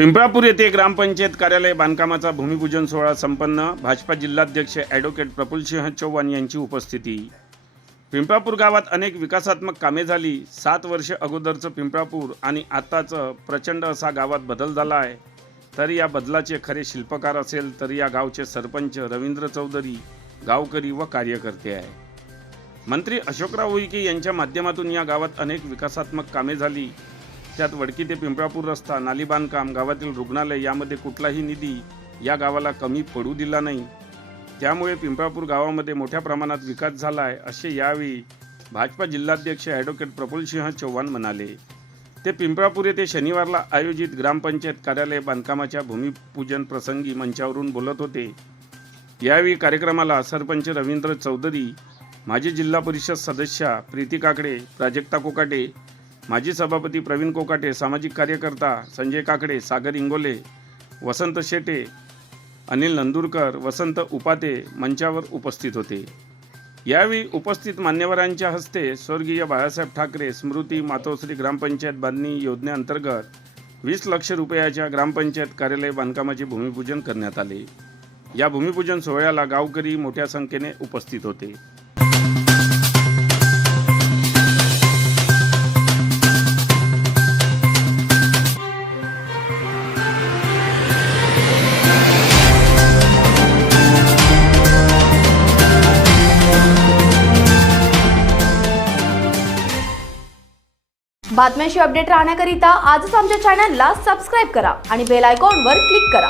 पिंपळापूर येथे ग्रामपंचायत कार्यालय बांधकामाचा भूमिपूजन सोहळा संपन्न। भाजपा जिल्हाध्यक्ष ॲडव्होकेट प्रफुल्लसिंह चव्हाण यांची उपस्थिती। पिंपळापूर गावात अनेक विकासात्मक कामे झाली। 7 वर्ष अगोदरचं पिंपळापूर आणि आताचं प्रचंड असा गावात बदल झाला आहे। तर या बदलाचे खरे शिल्पकार असेल तर या गावचे सरपंच रवींद्र चौधरी, गावकरी व कार्यकर्ते आहे। मंत्री अशोकराव उईके यांच्या माध्यमातून या गावात अनेक विकासात्मक कामे झाली। त्यात वडकी ते पिंपळापूर रस्ता, नाली बांधकाम, गावातील रुग्णालय यामध्ये कुठलाही निधी या गावाला कमी पडू दिला नाही। त्यामुळे पिंपळापूर गावामध्ये मोठ्या प्रमाणात विकास झाला आहे, असे यावेळी भाजपा जिल्हाध्यक्ष ॲडव्होकेट प्रफुल्लसिंह चव्हाण म्हणाले। ते पिंपळापूर येथे शनिवारला आयोजित ग्रामपंचायत कार्यालय बांधकामाच्या भूमिपूजन प्रसंगी मंचावरून बोलत होते। यावेळी कार्यक्रमाला सरपंच रवींद्र चौधरी, माजी जिल्हा परिषद सदस्या प्रीती काकडे, प्राजक्ता कोकाटे, माजी सभापती प्रवीण कोकाटे, सामाजिक कार्यकर्ता संजय काकडे, सागर इंगोले, वसंत शेटे, अनिल नंदुरकर, वसंत उपाते मंचावर उपस्थित होते। यावेळी उपस्थित मान्यवरांच्या हस्ते स्वर्गीय बाळासाहेब ठाकरे स्मृती मातोश्री ग्रामपंचायत बांधणी योजनेअंतर्गत 20 लाख रुपयाच्या ग्रामपंचायत कार्यालय बांधकामाचे भूमिपूजन करण्यात आले। या भूमिपूजन सोहळ्याला गावकरी मोठ्या संख्येने उपस्थित होते। बातम्यांशी अपडेट राहण्याकरिता आजच आमच्या चॅनलला सबस्क्राईब करा आणि बेल आयकॉनवर क्लिक करा।